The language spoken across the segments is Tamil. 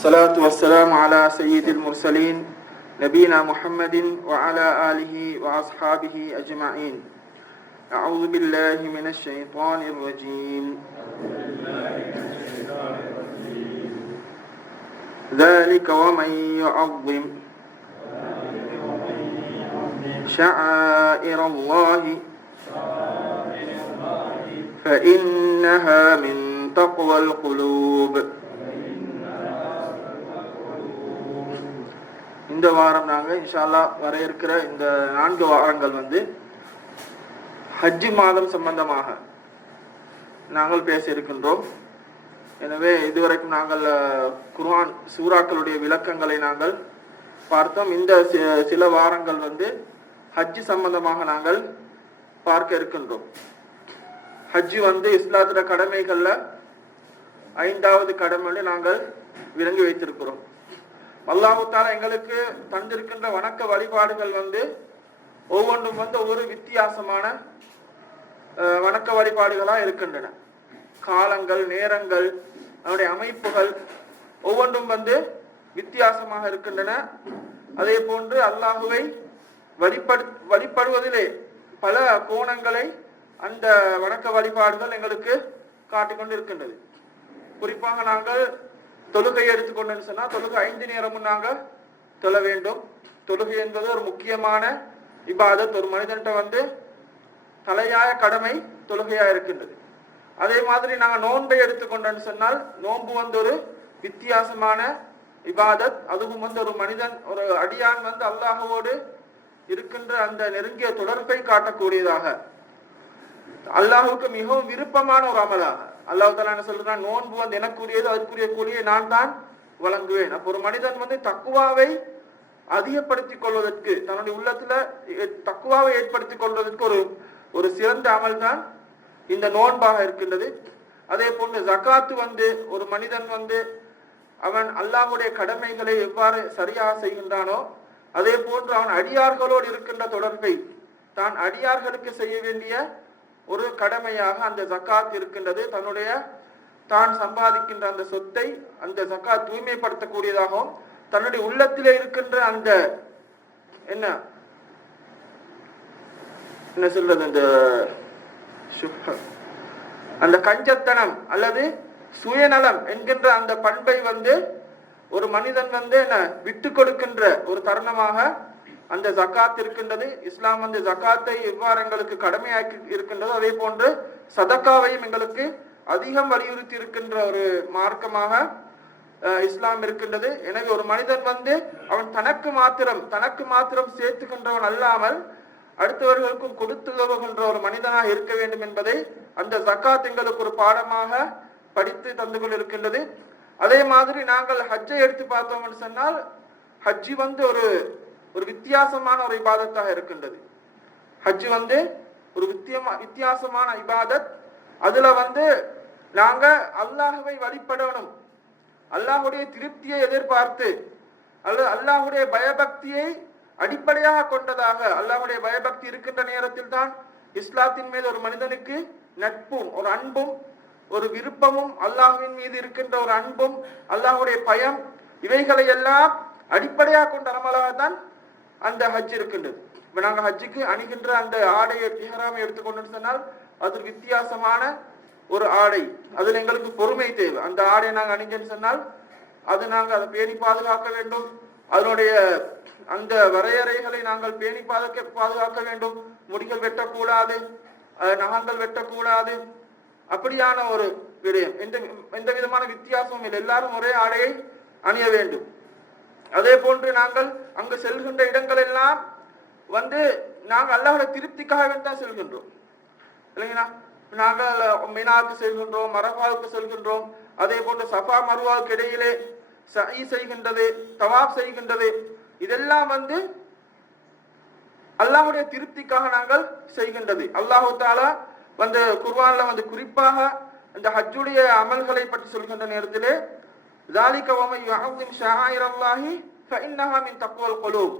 والصلاة والسلام على سيد المرسلين نبينا محمد وعلى آله وأصحابه أجمعين. أعوذ بالله من الشيطان الرجيم. ذلك ومن يعظم شعائر الله فإنها من تقوى القلوب. இந்த வாரம் நாங்கள் இன்ஷால்லா வர இருக்கிற இந்த நான்கு வாரங்கள் வந்து ஹஜ்ஜி மாதம் சம்பந்தமாக நாங்கள் பேச இருக்கின்றோம். எனவே இதுவரைக்கும் நாங்கள் குர்ஆன் சூறாக்களுடைய விளக்கங்களை நாங்கள் பார்த்தோம். இந்த சில வாரங்கள் வந்து ஹஜ்ஜி சம்பந்தமாக நாங்கள் பார்க்க இருக்கின்றோம். ஹஜ்ஜி வந்து இஸ்லாத்திர கடமைகளில் ஐந்தாவது கடமைன்னு நாங்கள் விளங்கி வைத்திருக்கிறோம். அல்லாஹுத்தால எங்களுக்கு தந்திருக்கின்ற வணக்க வழிபாடுகள் வந்து ஒவ்வொன்றும் வந்து ஒரு வித்தியாசமான வணக்க வழிபாடுகளா இருக்கின்றன. காலங்கள் நேரங்கள் அதனுடைய அமைப்புகள் ஒவ்வொன்றும் வந்து வித்தியாசமாக இருக்கின்றன. அதே போன்று அல்லாஹுவை வழிபடு வழிபடுவதிலே பல கோணங்களை அந்த வணக்க வழிபாடுகள் எங்களுக்கு காட்டிக்கொண்டு இருக்கின்றது குறிப்பாக நாங்கள் தொழுகை எடுத்துக்கொண்டேன்னு சொன்னால் தொழுகை ஐந்து நேரமும் நாங்கள் தொழ வேண்டும். தொழுகை என்பது ஒரு முக்கியமான இபாதத். ஒரு மனிதன்கிட்ட வந்து தலையாய கடமை தொழுகையா இருக்கின்றது. அதே மாதிரி நாங்கள் நோன்பை எடுத்துக்கொண்டோம்னு சொன்னால் நோன்பு வந்து ஒரு வித்தியாசமான இபாதத். அதுவும் வந்து ஒரு மனிதன் ஒரு அடியான் வந்து அல்லாஹுவோடு இருக்கின்ற அந்த நெருங்கிய தொடர்பை காட்டக்கூடியதாக. அல்லாஹுக்கு மிகவும் விருப்பமான ஒரு அமலாக. அல்லாஹ் என்ன சொல்றான்? நோன்பு வந்து எனக்குரியது அதுக்குரிய கூலியை நான் தான் வழங்குவேன். அப்போ ஒரு மனிதன் வந்து தக்குவாவை அதிகப்படுத்திக் கொள்வதற்கு தன்னுடைய உள்ளத்துல தக்குவாவை ஏற்படுத்திக் கொள்வதற்கு ஒரு ஒரு சிறந்த அமல் தான் இந்த நோன்பாக இருக்கின்றது. அதே போன்று ஜக்காத்து வந்து ஒரு மனிதன் வந்து அவன் அல்லாஹுடைய கடமைகளை எவ்வாறு சரியாக செய்கின்றானோ அதே போன்று அவன் அடியார்களோடு இருக்கின்ற தொடர்பை தான் அடியார்களுக்கு செய்ய வேண்டிய ஒரு கடமையாக அந்த ஜக்காத் இருக்கின்றது. தன்னுடைய தான் சம்பாதிக்கின்ற அந்த சொத்தை அந்த ஜக்காத் தூய்மைப்படுத்தக்கூடியதாகவும் தன்னுடைய உள்ளத்திலே இருக்கின்ற அந்த என்ன? என்ன சொல்றது அந்த அந்த கஞ்சத்தனம் அல்லது சுயநலம் என்கின்ற அந்த பண்பை வந்து ஒரு மனிதன் வந்து என்ன விட்டு கொடுக்கின்ற ஒரு தருணமாக அந்த ஜக்காத் இருக்கின்றது. இஸ்லாம் வந்து ஜகாத்தை எவ்வாறு எங்களுக்கு கடமையாக்கி இருக்கின்றதோ அதே போன்று சதக்காவையும் எங்களுக்கு அதிகம் வலியுறுத்தி இருக்கின்ற ஒரு மார்க்கமாக இஸ்லாம் இருக்கின்றது. எனவே ஒரு மனிதன் வந்து அவன் தனக்கு மாத்திரம் தனக்கு மாத்திரம் சேர்த்துக்கின்றவன் அல்லாமல் அடுத்தவர்களுக்கும் கொடுத்து உதவுகின்ற ஒரு மனிதனாக இருக்க வேண்டும் என்பதை அந்த ஜக்காத் எங்களுக்கு ஒரு பாடமாக படித்து தந்து கொண்டிருக்கின்றது. அதே மாதிரி நாங்கள் ஹஜ்ஜை எடுத்து பார்த்தோம் சொன்னால் ஹஜ்ஜி வந்து ஒரு ஒரு வித்தியாசமான ஒரு இபாதத்தாக இருக்கின்றது. ஹஜ் வந்து ஒரு வித்தியமா வித்தியாசமான இபாதத். அதுல வந்து நாங்க அல்லாஹுவை வழிபடணும். அல்லாஹுடைய திருப்தியை எதிர்பார்த்து அல்லது அல்லாஹுடைய பயபக்தியை அடிப்படையாக கொண்டதாக அல்லாஹ்வுடைய பயபக்தி இருக்கின்ற நேரத்தில் தான் இஸ்லாத்தின் மீது ஒரு மனிதனுக்கு நட்பும் ஒரு அன்பும் ஒரு விருப்பமும் அல்லாஹுவின் மீது இருக்கின்ற ஒரு அன்பும் அல்லாஹ்வுடைய பயம் இவைகளை எல்லாம் அடிப்படையாக கொண்ட அமலாகத்தான் அந்த ஹஜ் இருக்கின்றது. இப்ப நாங்க ஹஜ்ஜுக்கு அணிகின்ற அந்த ஆடையை இஹ்ராமை எடுத்துக்கொண்டு சொன்னால் அது வித்தியாசமான ஒரு ஆடை. அதுல எங்களுக்கு பொறுமை தேவை. அந்த ஆடையை நாங்க அணிஞ்சேன்னு சொன்னால் அது நாங்க அதை பேணி பாதுகாக்க வேண்டும். அதனுடைய அந்த வரையறைகளை நாங்கள் பேணி பாதுக்க பாதுகாக்க வேண்டும். முடிகள் வெட்டக்கூடாது நகங்கள் வெட்டக்கூடாது. அப்படியான ஒரு விடயம் எந்த எந்த விதமான வித்தியாசமும் இல்லை. எல்லாரும் ஒரே ஆடையை அணிய வேண்டும். அதே போன்று நாங்கள் அங்கு செல்கின்ற இடங்கள் எல்லாம் வந்து நாங்கள் அல்லாஹோட திருப்திக்காக வேண்டி தான் செல்கின்றோம். இல்லைங்களா? நாங்கள் மினாவுக்கு செல்கின்றோம் மரபாவுக்கு செல்கின்றோம். அதே போன்று சஃபா மருவாவுக்கு இடையிலே சை செய்கின்றது தவாப் செய்கின்றது. இதெல்லாம் வந்து அல்லாஹுடைய திருப்திக்காக நாங்கள் செய்கின்றது. அல்லாஹு தாலா வந்து குர்வான்ல வந்து குறிப்பாக இந்த ஹஜ்ஜுடைய அமல்களை பற்றி சொல்கின்ற நேரத்திலே ذَلِكَ وَمَن يُعَظِّمْ شَعَائِرَ اللَّهِ فَإِنَّهَا مِن تَقْوَى الْقُلُوبِ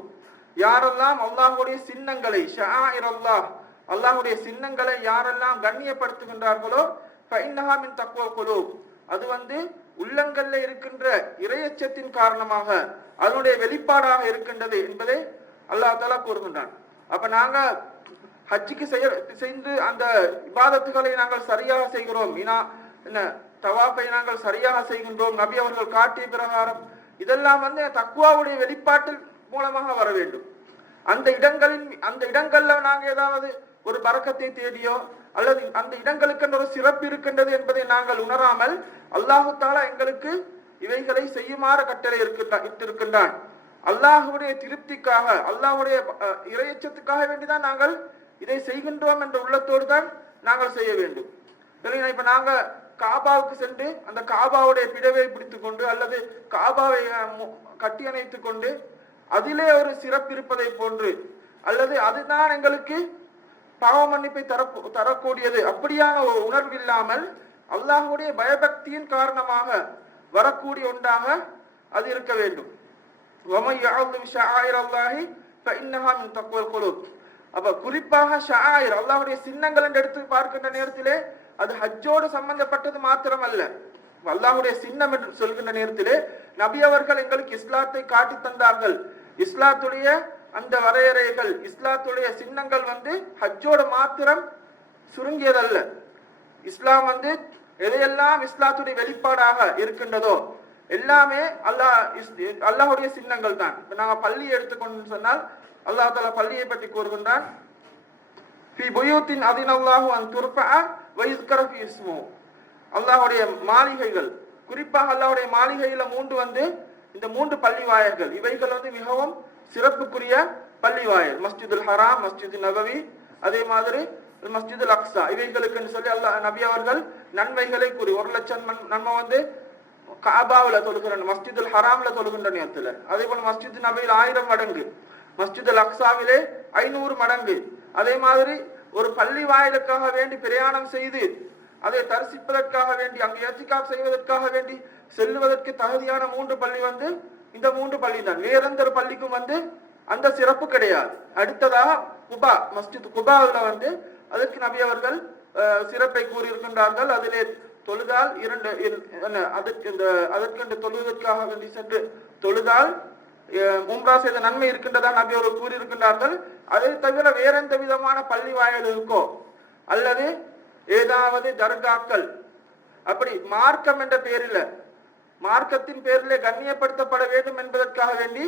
யாரெல்லாம் அல்லாஹ்வுடைய சின்னங்களை ஷஆயிர் அல்லாஹ் அல்லாஹ்வுடைய சின்னங்களை யாரெல்லாம் கண்ணியப்படுத்துகின்றார்களோ ஃபஇன்னஹா மின் தக்வல் குலூப் அது வந்து உள்ளங்கள்ல இருக்கின்ற இரையச்சத்தின் காரணமாக அதனுடைய வெளிப்பாடாக இருக்கின்றது என்பதை அல்லாஹ் தாலா கூறுகின்றான் அப்ப நாங்க ஹஜ்ஜுக்கு செய்ய செய்து அந்த இபாதத்துகளை நாங்கள் சரியாக செய்கிறோம் இனா என்ன தவாப்பை நாங்கள் சரியாக செய்கின்றோம். நபி அவர்கள் காட்டிய பிரகாரம் இதெல்லாம் வந்து தக்குவாவுடைய வெளிப்பாட்டில் மூலமாக வர வேண்டும். அந்த இடங்களின் அந்த இடங்கள்ல நாங்க ஏதாவது ஒரு பறக்கத்தை தேடியோ அல்லது அந்த இடங்களுக்கு ஒரு சிறப்பு இருக்கின்றது என்பதை நாங்கள் உணராமல் அல்லாஹு தாலா எங்களுக்கு இவைகளை செய்யுமாறு கட்டளை இருக்கின்றான் இட்டிருக்கின்றான். அல்லாஹுடைய திருப்திக்காக அல்லாஹுடைய அஹ், இறையச்சத்துக்காக வேண்டிதான் நாங்கள் இதை செய்கின்றோம் என்ற உள்ளத்தோடு தான் நாங்கள் செய்ய வேண்டும். சரிங்களா? இப்ப நாங்க காபாவுக்கு சென்று அந்த காபாவுடைய பிடவை பிடித்து கொண்டு அல்லது காபாவை கட்டி அணைத்து கொண்டு அதிலே ஒரு சிறப்பு இருப்பதை போன்று அல்லது அதுதான் எங்களுக்கு பாவ மன்னிப்பை தர தரக்கூடியது. அப்படியான ஒரு உணர்வு இல்லாமல் அல்லாஹுடைய பயபக்தியின் காரணமாக வரக்கூடிய ஒன்றாக அது இருக்க வேண்டும். அப்ப குறிப்பாக ஷாயிர் அல்லாஹுடைய சின்னங்கள் என்று எடுத்து பார்க்கின்ற நேரத்திலே அது ஹஜ்ஜோடு சம்பந்தப்பட்டது மாத்திரமல்ல. அல்லாஹ்வுடைய சின்னம் என்று சொல்கின்ற நேரத்திலே நபி அவர்கள் எங்களுக்கு இஸ்லாத்தை காட்டி தந்தார்கள். இஸ்லாத்துடைய அந்த வரையறைகள் இஸ்லாத்துடைய சின்னங்கள் வந்து ஹஜ்ஜோடு மாத்திரம் சுருங்கியதல்ல. இஸ்லாம் வந்து எதையெல்லாம் இஸ்லாத்துடைய வெளிப்பாடாக இருக்கின்றதோ எல்லாமே அல்லாஹ் இஸ்- அல்லாஹ்வுடைய சின்னங்கள் தான். இப்ப நாங்க பள்ளியை எடுத்துக்கொண்டு சொன்னால் அல்லாஹ் தாலா பள்ளியை பற்றி கூறுகின்றான். ஃபி புயூத்தின் அதினல்லாஹு அன் துர்ஃபஅ வ யுஸ்கர மாளிகைகள். குறிப்பாக அல்லாஹுடைய மாளிகையில மூன்று வந்து இந்த மூன்று பள்ளி வாயல்கள் இவைகள் வந்து மிகவும் சிறப்புக்குரிய பள்ளி வாயல் மஸ்ஜிதுல் ஹராம் மஸ்ஜிது நபவி அதே மாதிரி மஸ்ஜிதுல் அக்ஸா. இவைகளுக்குன்னு சொல்லி அல்லாஹ் நபி அவர்கள் நன்மைகளை கூறி ஒரு லட்சம் நம்ம நன்மை வந்து காபாவில் தொழுகிற மஸ்ஜிதுல் ஹராம்ல தொழுகின்ற நேரத்தில் அதே போல மஸ்ஜித் நபையில் ஆயிரம் மடங்கு மஸ்ஜிதுல் அக்ஸாவிலே ஐநூறு மடங்கு அதே மாதிரி ஒரு பள்ளி வாயிலுக்காக வேண்டி பிரயாணம் செய்து அதை தரிசிப்பதற்காக வேண்டி அங்கு ஏத்திகாப் செய்வதற்காக வேண்டி செல்லுவதற்கு தகுதியான மூன்று பள்ளி வந்து இந்த மூன்று பள்ளி தான். வேறெந்த ஒரு பள்ளிக்கும் வந்து அந்த சிறப்பு கிடையாது. அடுத்ததாக குபா மஸ்ஜித் குபாவில் வந்து அதற்கு நபி அவர்கள் சிறப்பை கூறியிருக்கின்றார்கள். அதிலே தொழுதால் இரண்டு என்ன, அதற்கு இந்த அதற்கென்று தொழுவதற்காக வேண்டி சென்று தொழுதால் உம்ரா செய்த நன்மை இருக்கின்றதா நபி அவர்கள் கூறியிருக்கின்றார்கள் அதை தவிர வேற எந்த விதமான பள்ளி வாயிலுக்கோ அல்லது ஏதாவது தர்காக்கள். அப்படி மார்க்கம் என்ற பேரில் மார்க்கத்தின் பேரிலே கண்ணியப்படுத்தப்பட வேண்டும் என்பதற்காக வேண்டி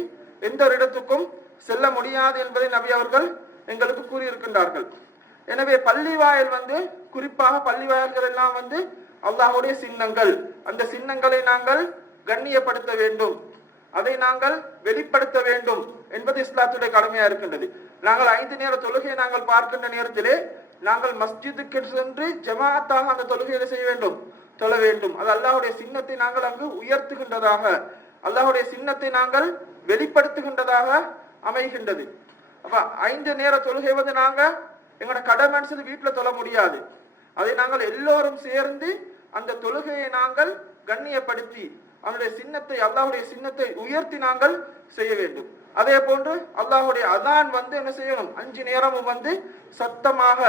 எந்த ஒரு இடத்துக்கும் செல்ல முடியாது என்பதை நபி அவர்கள் எங்களுக்கு கூறியிருக்கின்றார்கள். எனவே பள்ளி வாயில் வந்து குறிப்பாக பள்ளி வாயில்கள் எல்லாம் வந்து அல்லாஹுடைய சின்னங்கள். அந்த சின்னங்களை நாங்கள் கண்ணியப்படுத்த வேண்டும். அதை நாங்கள் வெளிப்படுத்த வேண்டும் என்பது இஸ்லாத்துடைய கடமையா இருக்கின்றது. நாங்கள் ஐந்து நேர தொழுகையை நாங்கள் பார்க்கின்ற நேரத்திலே நாங்கள் மஸ்ஜிதுக்கு சென்று ஜமாத்தாக அந்த தொழுகையை செய்ய வேண்டும் தொழ வேண்டும். அது அல்லாஹுடைய சின்னத்தை நாங்கள் அங்கு உயர்த்துகின்றதாக அல்லாஹுடைய சின்னத்தை நாங்கள் வெளிப்படுத்துகின்றதாக அமைகின்றது. அப்ப ஐந்து நேர தொழுகை வந்து நாங்க எங்களோட கடமைன்னு சொல்லி வீட்டுல தொழ முடியாது. அதை நாங்கள் எல்லோரும் சேர்ந்து அந்த தொழுகையை நாங்கள் கண்ணியப்படுத்தி அவனுடைய சின்னத்தை அல்லாஹுடைய சின்னத்தை உயர்த்தி நாங்கள் செய்ய வேண்டும். அதே போன்று அல்லாஹுடைய அதான் வந்து என்ன செய்யணும்? அஞ்சு நேரமும் வந்து சத்தமாக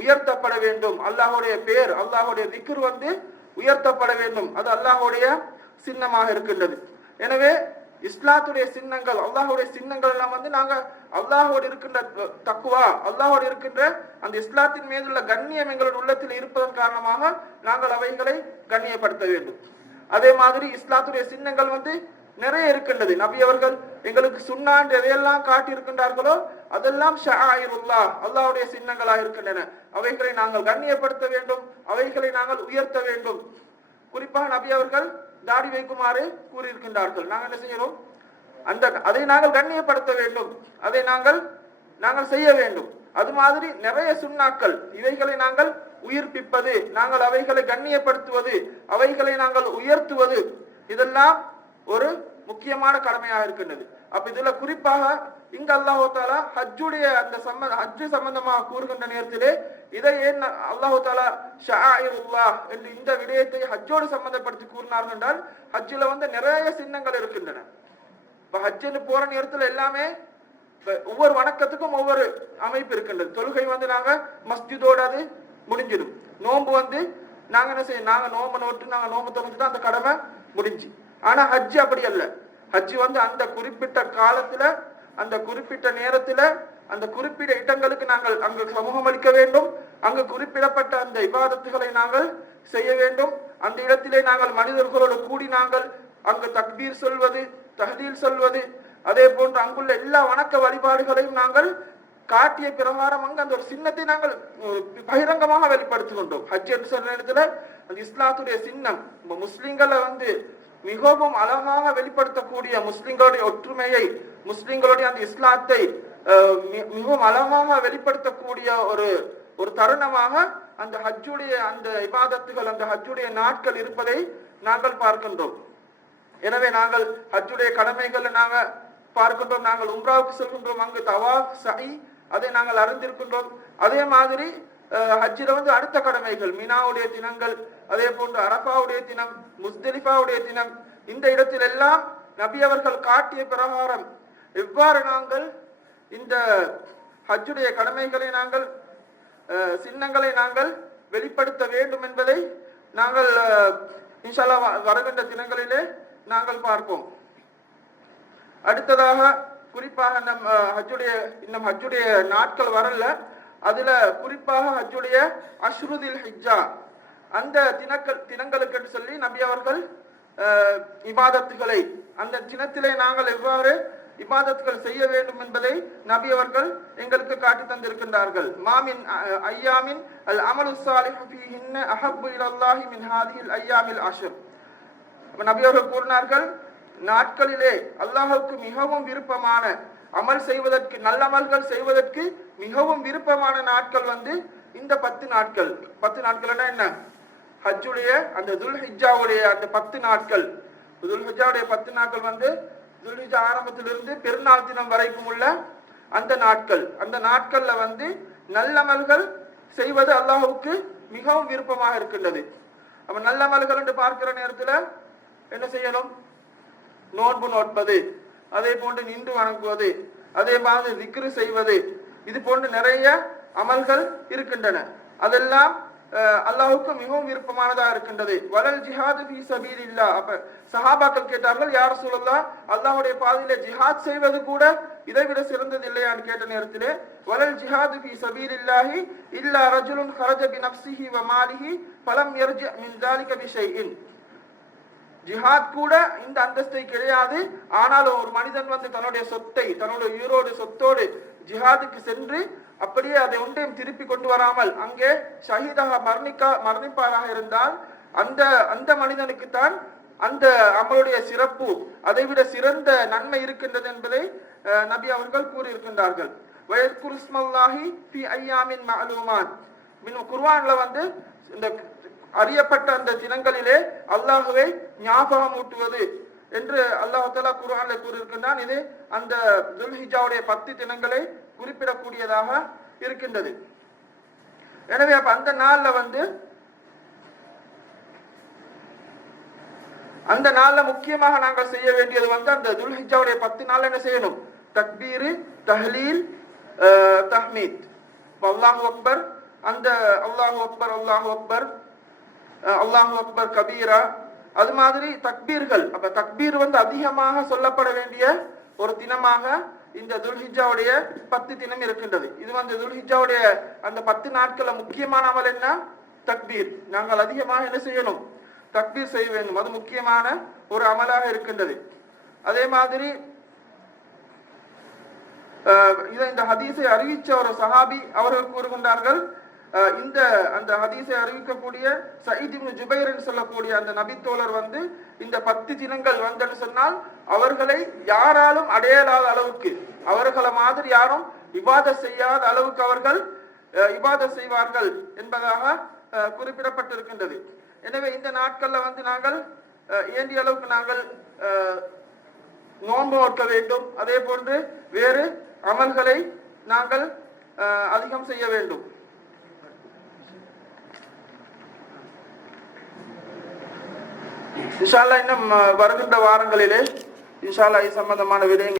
உயர்த்தப்பட வேண்டும். அல்லாஹுடைய பேர் அல்லாஹ்வுடைய திக்ர் வந்து உயர்த்தப்பட வேண்டும். அது அல்லாஹுடைய சின்னமாக இருக்கின்றது. எனவே இஸ்லாத்துடைய சின்னங்கள் அல்லாஹுடைய சின்னங்கள் எல்லாம் வந்து நாங்க அல்லாஹோடு இருக்கின்ற தக்குவா அல்லாஹோடு இருக்கின்ற அந்த இஸ்லாத்தின் மீதுள்ள கண்ணியம் எங்களுடைய உள்ளத்தில் இருப்பதன் காரணமாக நாங்கள் அவைகளை கண்ணியப்படுத்த வேண்டும். அதே மாதிரி இஸ்லாத்துடைய சின்னங்கள் வந்து நிறைய இருக்கின்றது. நபி அவர்கள் எங்களுக்கு சுண்ணாண்டு எதையெல்லாம் காட்டி இருக்கின்றார்களோ அதெல்லாம் ஷாயிருல்லா அல்லாவுடைய சின்னங்களாக இருக்கின்றன. அவைகளை நாங்கள் கண்ணியப்படுத்த வேண்டும் அவைகளை நாங்கள் உயர்த்த வேண்டும். குறிப்பாக நபி அவர்கள் தாடி வைக்குமாறு கூறியிருக்கின்றார்கள். நாங்கள் என்ன செய்யணும் அந்த அதை நாங்கள் கண்ணியப்படுத்த வேண்டும். அதை நாங்கள் நாங்கள் செய்ய வேண்டும். அது மாதிரி நிறைய சுண்ணாக்கள் இவைகளை நாங்கள் உயிர்ப்பிப்பது நாங்கள் அவைகளை கண்ணியப்படுத்துவது அவைகளை நாங்கள் உயர்த்துவது இதெல்லாம் ஒரு முக்கியமான கடமையாக இருக்கின்றது. அப்ப இதுல குறிப்பாக இங்க அல்லாஹோ தாலா ஹஜ்ஜுடைய அந்த சம்ம ஹஜ்ஜு சம்பந்தமாக கூறுகின்ற நேரத்திலே இதை ஏன் அல்லாஹோ தாலா ஷாயிருல்லாஹ் என்று இந்த விடயத்தை ஹஜ்ஜோடு சம்பந்தப்படுத்தி கூறினார்கள் என்றால் ஹஜ்ஜில் வந்து நிறைய சின்னங்கள் இருக்கின்றன. இப்ப ஹஜ்ஜுன்னு போற நேரத்துல எல்லாமே ஒவ்வொரு வணக்கத்துக்கும் ஒவ்வொரு அமைப்பு இருக்கின்றது. தொழுகை வந்து நாங்க மஸ்ஜிதோட அது முடிஞ்சிடும் நோன்பு வந்து நாங்க என்ன செய்ய நாங்க நோம்பை நோட்டு நாங்க நோம்பு திறந்துட்டு அந்த கடமை முடிஞ்சு. ஆனா ஹஜ் அப்படி அல்ல. ஹஜ் வந்து அந்த குறிப்பிட்ட காலத்துல அந்த குறிப்பிட்ட நேரத்துல அந்த குறிப்பிட்ட இடங்களுக்கு நாங்கள் அங்கு சமூகம் அளிக்க வேண்டும். அங்கு குறிப்பிடப்பட்ட அந்த விவாதத்துகளை நாங்கள் செய்ய வேண்டும். அந்த இடத்திலே நாங்கள் மனிதர்களோடு கூடி நாங்கள் அங்கு தக்பீர் சொல்வது தஹதீல் சொல்வது அதே போன்று அங்குள்ள எல்லா வணக்க வழிபாடுகளையும் நாங்கள் காட்டிய பிரகாரம் அங்கு அந்த ஒரு சின்னத்தை நாங்கள் பகிரங்கமாக வெளிப்படுத்துகின்றோம் ஹஜ் என்று சொன்ன இடத்துல அந்த இஸ்லாத்துடைய சின்னம் முஸ்லிம்களை வந்து மிகவும் அழகாக வெளிப்படுத்தக்கூடிய முஸ்லிம்களுடைய ஒற்றுமையை முஸ்லிம்களுடைய அந்த இஸ்லாத்தை அஹ், மிகவும் அழகாக வெளிப்படுத்தக்கூடிய ஒரு ஒரு தருணமாக அந்த ஹஜ்ஜுடைய அந்த இபாதத்துகள் அந்த ஹஜ்ஜுடைய நாட்கள் இருப்பதை நாங்கள் பார்க்கின்றோம். எனவே நாங்கள் ஹஜ்ஜுடைய கடமைகளை நாங்கள் பார்க்கின்றோம். நாங்கள் உம்ராவுக்கு செல்கின்றோம். அங்கு தவா சஹி அதை நாங்கள் அறிந்திருக்கின்றோம். அதே மாதிரி அஹ், ஹஜ்ஜில வந்து அடுத்த கடமைகள் மினாவுடைய தினங்கள் அதே போன்று அரபாவுடைய தினம் முஸ்தலிஃபாவுடைய தினம் இந்த இடத்திலெல்லாம் நபி அவர்கள் காட்டிய பிரகாரம் எவ்வாறு நாங்கள் இந்த ஹஜ்ஜுடைய கடமைகளை நாங்கள் அஹ், சின்னங்களை நாங்கள் வெளிப்படுத்த வேண்டும் என்பதை நாங்கள் இன்ஷால்லா வ- வருகின்ற தினங்களிலே நாங்கள் பார்ப்போம். அடுத்ததாக குறிப்பாக நம் அஹ், ஹஜ்ஜுடைய இன்னும் ஹஜ்ஜுடைய நாட்கள் வரல அதுல குறிப்பாக ஹஜ்ஜுடைய அஷ்ருதில் ஹிஜ்ஜா. அந்த தினக்கள் தினங்களுக்கு என்று சொல்லி நபி அவர்கள் அஹ், இபாதத்துகளை அந்த தினத்திலே நாங்கள் எவ்வாறு இபாதத்துகள் செய்ய வேண்டும் என்பதை நபி அவர்கள் எங்களுக்கு காட்டி தந்திருக்கின்றார்கள். மாமின் அஹ், ஐயாமின் அல் அமலு சாலிஹு ஃபீஹின்ன அஹப்பு இலல்லாஹி மின் ஹாதிஹில் ஐயாமில் அஷர். நபி அவர்கள் கூறினார்கள் நாட்களிலே அல்லாஹுக்கு மிகவும் விருப்பமான அமல் செய்வதற்கு நல்ல அமல்கள் செய்வதற்கு மிகவும் விருப்பமான நாட்கள் வந்து இந்த பத்து நாட்கள். பத்து நாட்கள்னா என்ன? ஹஜ்ஜுடைய அந்த துல் ஹிஜாவுடைய அந்த பத்து நாட்கள். துல் ஹிஜாவுடைய பத்து நாட்கள் வந்து துல் ஹிஜா ஆரம்பத்திலிருந்து பெருநாள் தினம் வரைக்கும் உள்ள அந்த நாட்கள். அந்த நாட்கள்ல வந்து நல்லமல்கள் செய்வது அல்லாஹுக்கு மிகவும் விருப்பமாக இருக்கின்றது. அப்ப நல்லமல்கள் என்று பார்க்கிற நேரத்துல என்ன செய்யணும்? நோன்பு நோட்பது அதே போன்று நின்று வணங்குவது அதே மாதிரி விக்ரு செய்வது இது போன்று நிறைய அமல்கள் இருக்கின்றன. அதெல்லாம் அல்லாஹுக்கு மிகவும் விருப்பமானதா இருக்கின்றது. வலல் ஜிஹாது இல்லா அப்ப சஹாபாக்கள் கேட்டார்கள் யார் சொல்லலாம் அல்லாஹுடைய பாதையில ஜிஹாத் செய்வது கூட இதை விட சிறந்தது இல்லையான்னு கேட்ட நேரத்திலே வலல் ஜிஹாது ஃபி சபீல் இல்லாஹி இல்லா ரஜுலுன் ஹரஜ பி நப்சிஹி வமாலிஹி பலம் எர்ஜ மின் ஜாலிக பிஷைஇன் ஜிஹாத் கூட இந்த அந்தஸ்தை கிடையாது. ஆனாலும் ஒரு மனிதன் வந்து தன்னுடைய சொத்தை தன்னுடைய உயிரோடு சொத்தோடு ஜிஹாதுக்கு சென்று அப்படியே அதை ஒன்றையும் திருப்பி கொண்டு வராமல் அங்கே ஷஹீதாக மரணிக்கா மரணிப்பாராக இருந்தால் அந்த அந்த மனிதனுக்கு தான் அந்த அமலுடைய சிறப்பு அதைவிட சிறந்த நன்மை இருக்கின்றது என்பதை நபி அவர்கள் கூறியிருக்கின்றார்கள். வயத்குர் பி ஐயாமின் மஅலூமான். குர்வான்ல வந்து இந்த அறியப்பட்ட அந்த தினங்களிலே அல்லாஹுவை ஞாபகம் ஊட்டுவது என்று அல்லாஹால தஆலா கூறியிருக்கின்றான். இது அந்த துல்ஹிஜாவுடைய பத்து தினங்களை குறிப்பிடக்கூடியதாக இருக்கின்றது. எனவே அப்ப அந்த நாள்ல வந்து அந்த நாள்ல முக்கியமாக நாங்கள் செய்ய வேண்டியது வந்து அந்த துல்ஹிஜாவுடைய பத்து நாள் என்ன செய்யணும்? தக்பீரு தஹ்லீல் தஹ்மீத். அல்லாஹு அக்பர் அந்த அல்லாஹு அக்பர் அல்லாஹு அக்பர் அல்லாஹு அக்பர் கபீரா அது மாதிரி தக்பீர்கள். அப்ப தக்பீர் வந்து அதிகமாக சொல்லப்பட வேண்டிய ஒரு தினமாக இந்த துல்ஹிஜாவுடைய பத்து தினம் இருக்கின்றது. இது வந்து துல்ஹிஜாவுடைய அந்த பத்து நாட்கள்ல முக்கியமான அமல் என்ன? தக்பீர். நாங்கள் அதிகமாக என்ன செய்யணும்? தக்பீர் செய்ய வேண்டும். அது முக்கியமான ஒரு அமலாக இருக்கின்றது. அதே மாதிரி இதை இந்த ஹதீஸை அறிவிச்ச ஒரு சஹாபி அவர்கள் கூறுகின்றார்கள் இந்த அந்த ஹதீஸை அறிவிக்கக்கூடிய சயீத் ஜுபைரன் என்று சொல்லக்கூடிய அந்த நபித்தோழர் வந்து இந்த பத்து தினங்கள் வந்தன்னு சொன்னால் அவர்களை யாராலும் அடையலாத அளவுக்கு அவர்களை மாதிரி யாரும் இவாத செய்யாத அளவுக்கு அவர்கள் இவாத செய்வார்கள் என்பதாக அஹ், குறிப்பிடப்பட்டிருக்கின்றது. எனவே இந்த நாட்கள்ல வந்து நாங்கள் அஹ், அளவுக்கு நாங்கள் அஹ், நோன்பு ஓட்ட வேண்டும். அதே போன்று வேறு அமல்களை நாங்கள் அஹ், அதிகம் செய்ய வேண்டும். இன்ஷால்லா இன்னும் வருகின்ற வாரங்களிலே இன்ஷால்லா இது சம்பந்தமான விடயங்கள்